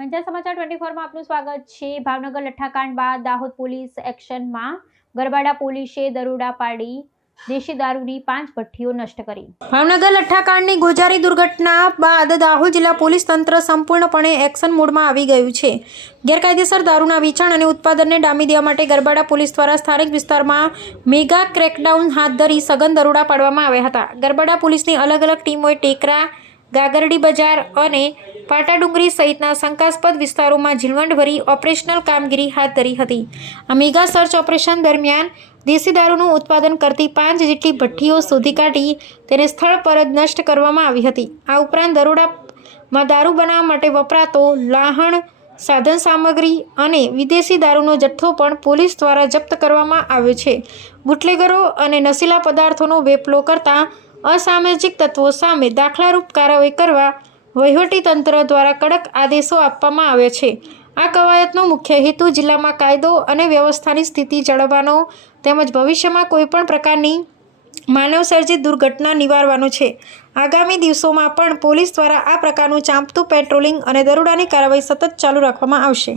પંચાયત સમાચાર 24 માં આપનું સ્વાગત છે। ભાવનગર લઠ્ઠાકાંડ બાદ દાહોદ પોલીસ એક્શનમાં। ગરબાડા પોલીસે દરોડા પાડી દેશી દારૂની 5 ભઠ્ઠીઓ નષ્ટ કરી। ભાવનગર લઠ્ઠાકાંડની ગોઝારી દુર્ઘટના બાદ દાહોદ જિલ્લા પોલીસ તંત્ર સંપૂર્ણપણે એક્શન મોડમાં આવી ગયું છે। ગેરકાયદેસર દારૂના વેચાણ અને ઉત્પાદનને ડામી દેવા માટે ગરબાડા પોલીસ દ્વારા સ્થાનિક વિસ્તારમાં મેગા ક્રેકડાઉન હાથ ધરી સઘન દરોડા પાડવામાં આવ્યા હતા। ગરબાડા પોલીસની અલગ અલગ ટીમોએ ટેકરા, ગાગરડી બજાર અને પાટાડુંગરી સહિતના શંકાસ્પદ વિસ્તારોમાં ઝીણવટભરી ઓપરેશનલ કામગીરી હાથ ધરી હતી। આ મેગા સર્ચ ઓપરેશન દરમિયાન દેશી દારૂનું ઉત્પાદન કરતી 5 જેટલી ભઠ્ઠીઓ શોધી કાઢી તેને સ્થળ પર જ નષ્ટ કરવામાં આવી હતી। આ ઉપરાંત દરોડામાં દારૂ બનાવવા માટે વપરાતો લાહણ, સાધન સામગ્રી અને વિદેશી દારૂનો જથ્થો પણ પોલીસ દ્વારા જપ્ત કરવામાં આવ્યો છે। બુટલેગરો અને નશીલા પદાર્થોનો વેપલો કરતા અસામાજિક તત્વો સામે દાખલારૂપ કાર્યવાહી કરવા વહીવટીતંત્ર દ્વારા કડક આદેશો આપવામાં આવ્યા છે। આ કવાયતનો મુખ્ય હેતુ જિલ્લામાં કાયદો અને વ્યવસ્થાની સ્થિતિ જાળવવાનો તેમજ ભવિષ્યમાં કોઈપણ પ્રકારની માનવસર્જિત દુર્ઘટના નિવારવાનો છે। આગામી દિવસોમાં પણ પોલીસ દ્વારા આ પ્રકારનું ચાંપતું પેટ્રોલિંગ અને દરોડાની કાર્યવાહી સતત ચાલુ રાખવામાં આવશે।